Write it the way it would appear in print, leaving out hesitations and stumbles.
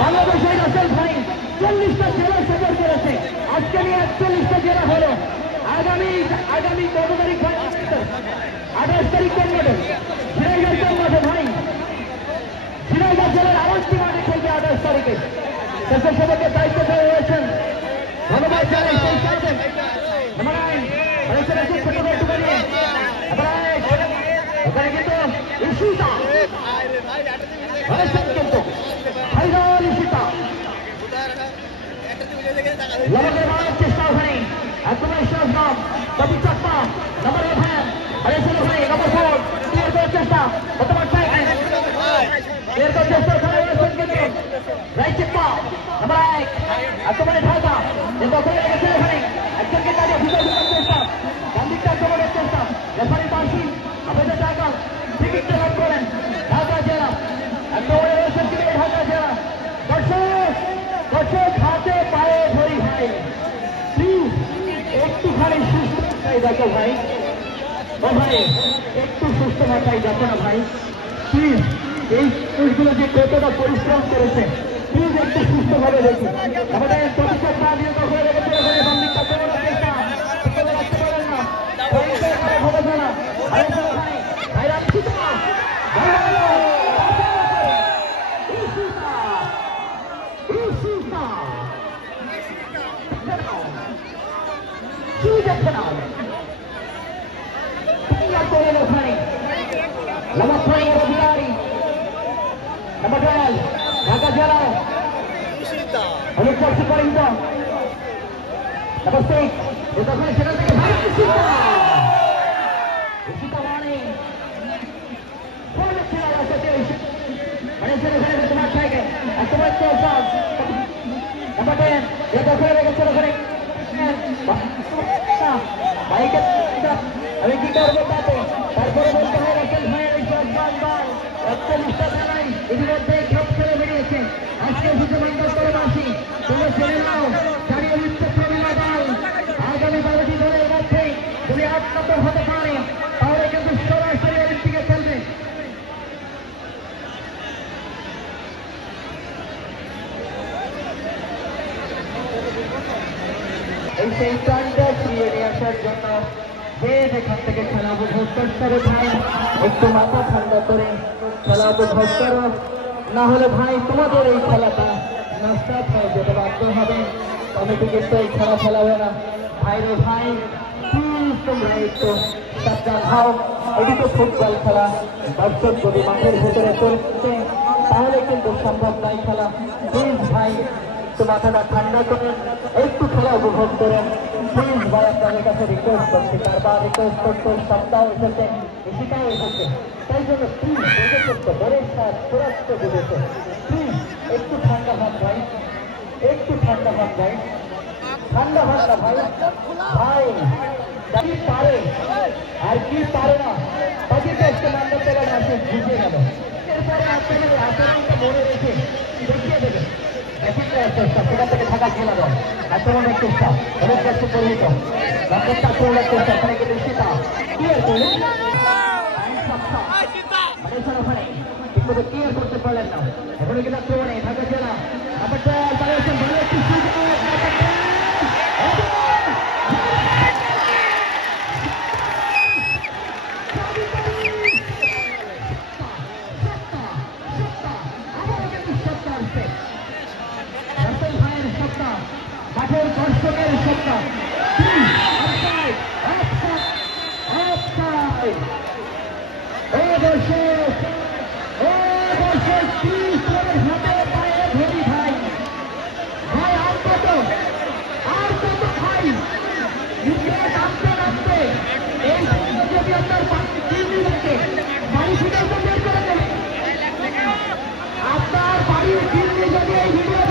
বাংলাদেশের রাসেল ভাই 40টা জেলা সফর করেছে। আজকে নিয়ে 41টা জেলা হলো। আগামী 14 তারিখ 28 তারিখ কোন মাঠে? ঝিনাইদহ কোন মাঠে ভাই? ঝিনাইদহ জেলার আরেকটি মাঠে খেলবে 28 তারিখে। দেশের সবাইকে দায়িত্ব দেওয়া হয়েছেন। ধন্যবাদ জানাই সেই সাইডে ওখানে কিন্তু ইস্যুটা কিন্তু ভাইরাল ইস্যুটা চেষ্টা ওখানে একদমই সহজ কবি চাপ্পা নম্বর ওখানে হরেছিল ভাই নম্বর 4 ক্লিয়ার করার চেষ্টা বর্তমান ক্লিয়ার করার চেষ্টা ওখানে রয়েছেন কিন্তু রাইট চেপ্পা নম্বর 1 একদমই ঢাকা কিন্তু ওখানে লেগেছে ওখানে একজনকে দাঁড়িয়ে ভিতরে ঢোকার চেষ্টা ডান দিকটা আক্রমণের চেষ্টা রেফারি বার্ষি আবেদন ঢাকা টিকিটটা লাভ করেন ঢাকা জেলা একেবারে রয়েছেন কিন্তু ঢাকা জেলা দর্শক হাতে পায়ে ধরি ভাই প্লিজ একটুখানি সুস্থ মাথায় দেখো ভাই ও ভাই একটু সুস্থ মাথায় দেখো না ভাই প্লিজ এই পুরুষগুলো যে কতটা পরিশ্রম করেছে প্লিজ একটু সুস্থ ভাবে দেখি আমাদের প্রতিষ্ঠা প্রাণীয় দখলে রেখেছে ওখানে বান্দিকটা করার চেষ্টা রাখতে পারেন না হবে না ভাইরাম সুতা ঢাকা জেলা অনুপ্রাপ্তি পরিহিত সেখান থেকে আমি কি করবো তাতে তারপরে বলতে হয় রাসেল ভাইয়ের ইতিমধ্যে সব ছেড়ে বেরিয়েছে আজকে সুযোগমন্ডল করবাসী তোমরা ছেড়ে নাও দাঁড়িয়ে উঠতে প্রবীণা দল আগামী 12টি দলের মধ্যে যদি 8 নম্বর হতে পারে তাহলে কিন্তু সরাসরি অলিম্পিকে খেলবে এই সেই টানটা ফিরিয়ে নিয়ে আসার জন্য যে যেখান থেকে খেলা উপভোগ করতে হবে ভাই একটু মাথা ঠান্ডা করে খেলা উপভোগ করো না হলে ভাই তোমাদের এই খেলাটা নষ্ট হয়ে যেতে বাধ্য হবে কমিটি কিন্তু এই খেলা খেলাবে না ভাই রে ভাই প্লিজ তোমরা একটু সাবধান হও এটি তো ফুটবল খেলা দর্শক যদি মাঠের ভেতরে চলছে তাহলে কিন্তু সম্ভব নয় খেলা প্লিজ ভাই একটু মাথাটা ঠান্ডা করেন একটু খেলা উপভোগ করেন প্লিজ ভাই আপনাদের কাছে রিকোয়েস্ট করছি তারপর রিকোয়েস্ট করতে সপ্তাহ এসেছে এটাও এসেছে তাই জন্য প্লিজ করতে বড় সুরাষ্ট্র বুঝেছে প্লিজ একটু ঠান্ডা ভাব ভাই একটু ঠান্ডা ভাব ভাই ঠান্ডা ভাবটা ভাই ভাই কি পারে আর কি পারে না বাকিটা একটু নাম্বার দেওয়ার মাসে বুঝে গেল এরপরে আপনাদের আচরণটা মনে রেখে দেখিয়ে দেবে চেষ্টা সেখান থেকে থাকা খেলা দল আক্রমণের চেষ্টা অনেক কষ্ট পরিহিত লক্ষ্যটা আক্রমণের চেষ্টা এখানে কিন্তু সীতা ক্লিয়ার করলেন ক্লিয়ার করতে পারলেন না এখানে কিন্তু আক্রমণে ঢাকা জেলা ব্যাপারটা তারা ভালো একটি মাঠের দর্শকের সত্তা ভাই কোয়ালিফিকেশন বের করে দেবে। আপনার বাড়ির দিল্লি যদি এই ভিডিও